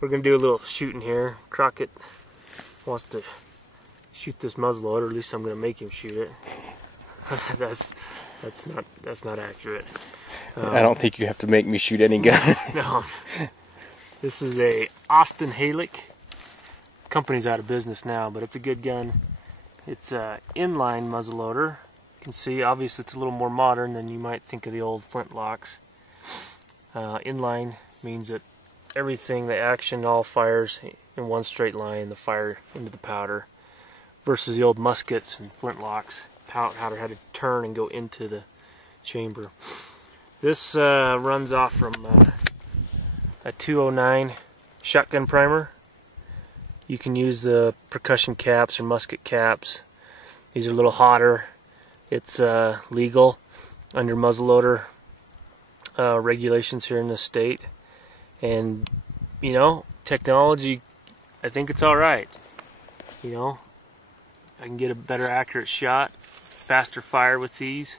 We're going to do a little shooting here. Crockett wants to shoot this muzzleloader, or at least I'm going to make him shoot it. that's not accurate. I don't think you have to make me shoot any gun. No. This is a Austin Halleck. Company's out of business now, but it's a good gun. It's an inline muzzleloader. You can see, obviously, it's a little more modern than you might think of the old flintlocks. Inline means that everything, the action, all fires in one straight line, the fire into the powder, versus the old muskets and flintlocks. Powder had to turn and go into the chamber. This runs off from a 209 shotgun primer. You can use the percussion caps or musket caps. These are a little hotter. It's legal under muzzleloader regulations here in this state. And, you know, technology, I think it's alright. You know, I can get a better accurate shot, faster fire with these,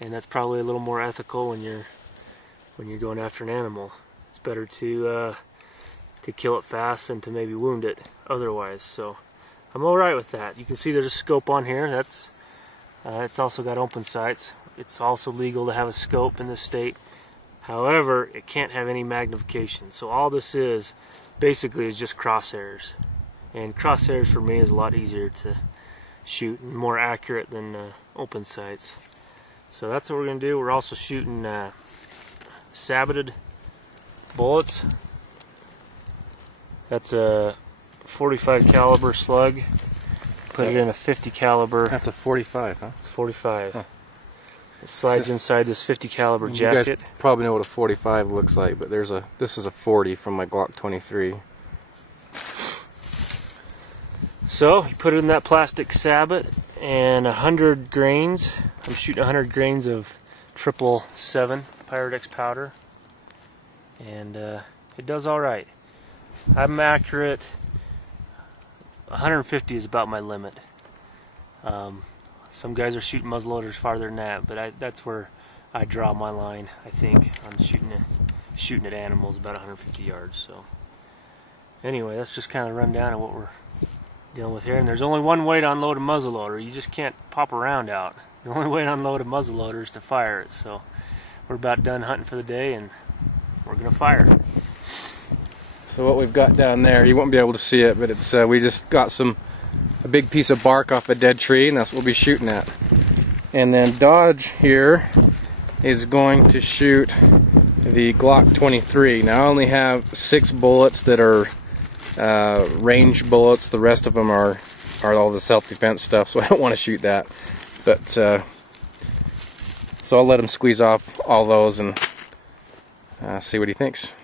and that's probably a little more ethical when you're going after an animal. It's better to kill it fast than to maybe wound it otherwise. So I'm alright with that. You can see there's a scope on here. That's it's also got open sights. It's also legal to have a scope in this state. However, it can't have any magnification. So all this is basically is just crosshairs. And crosshairs for me is a lot easier to shoot and more accurate than open sights. So that's what we're going to do. We're also shooting saboted bullets. That's a 45 caliber slug. Put it in a 50 caliber. That's a 45, huh? It's 45. Huh. It slides inside this 50 caliber jacket. You guys probably know what a 45 looks like, but this is a 40 from my Glock 23. So you put it in that plastic sabot and 100 grains. You shoot 100 grains of 777 Pyrex powder, and it does all right. I'm accurate. 150 is about my limit. Some guys are shooting muzzleloaders farther than that, but that's where I draw my line. I think on shooting at animals about 150 yards. So anyway, that's just kind of the rundown of what we're dealing with here. And there's only one way to unload a muzzleloader. You just can't pop a round out. The only way to unload a muzzleloader is to fire it. So we're about done hunting for the day, and we're gonna fire. So what we've got down there, you won't be able to see it, but it's we just got a big piece of bark off a dead tree, and that's what we'll be shooting at. And then Dodge here is going to shoot the Glock 23. Now I only have 6 bullets that are range bullets. The rest of them are all the self-defense stuff, so I don't want to shoot that. But so I'll let him squeeze off all those and see what he thinks.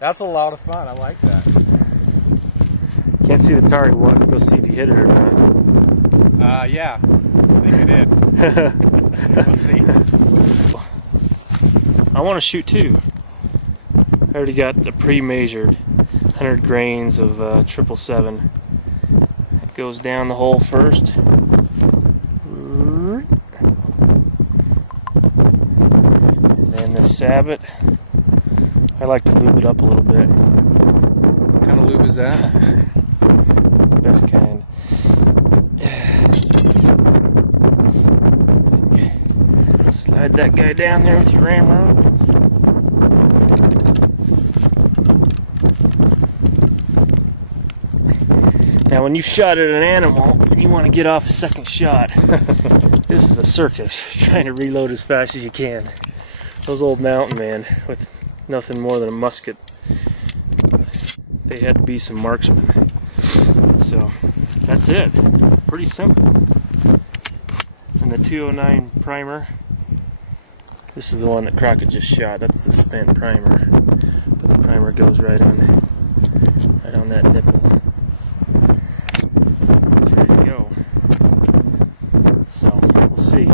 That's a lot of fun. I like that. Can't see the target. We'll have to go see if you hit it or not. Yeah. I think I did. We'll see. I want to shoot too. I already got the pre-measured 100 grains of 777. It goes down the hole first. And the sabot, I like to lube it up a little bit. What kind of lube is that? Best kind. Slide that guy down there with the rainbow. Now when you shot at an animal, you want to get off a second shot. This is a circus, trying to reload as fast as you can. Those old mountain men with nothing more than a musket, they had to be some marksmen. So that's it. pretty simple. And the 209 primer. This is the one that Crockett just shot. That's the spent primer. But the primer goes right on that nipple. There you go. So we'll see.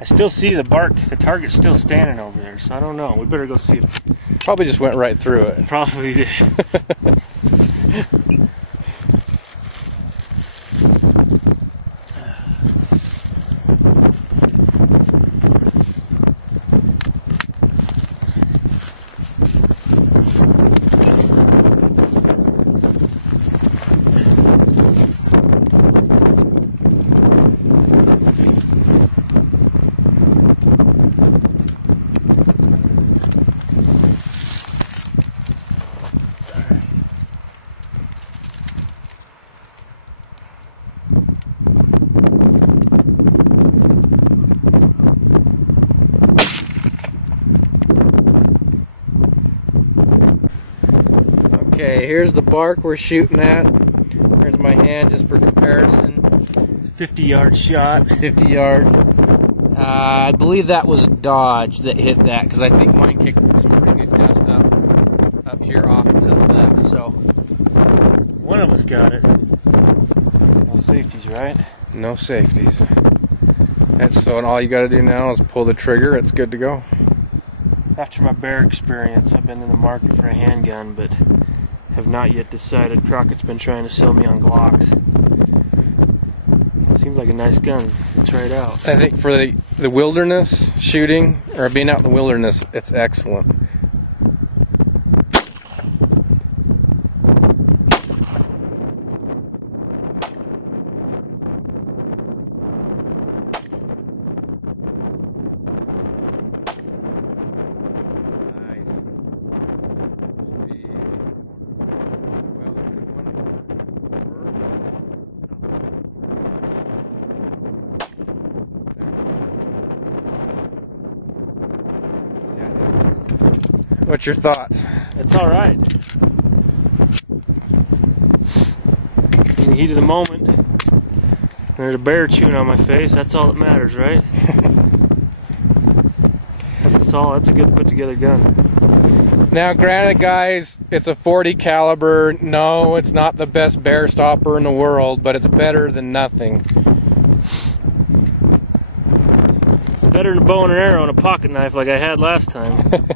I still see the bark. The target's still standing over there. So I don't know. We better go see it. Probably just went right through it. Probably did. Here's the bark we're shooting at. Here's my hand just for comparison. 50-yard shot. 50 yards. I believe that was Dodge that hit that, because I think mine kicked some pretty good dust up here off to the left. So one of us got it. No safeties, right? No safeties. That's so, and all you got to do now is pull the trigger. It's good to go. After my bear experience, I've been in the market for a handgun, but have not yet decided. Crockett's been trying to sell me on Glocks. Seems like a nice gun. Try it out. I think for the wilderness shooting, or being out in the wilderness, it's excellent. What's your thoughts? It's alright. In the heat of the moment, there's a bear chewing on my face. That's all that matters, right? That's a good put together gun. Now granted guys, it's a .40 caliber. No, it's not the best bear stopper in the world, but it's better than nothing. It's better than bow and arrow and a pocket knife like I had last time.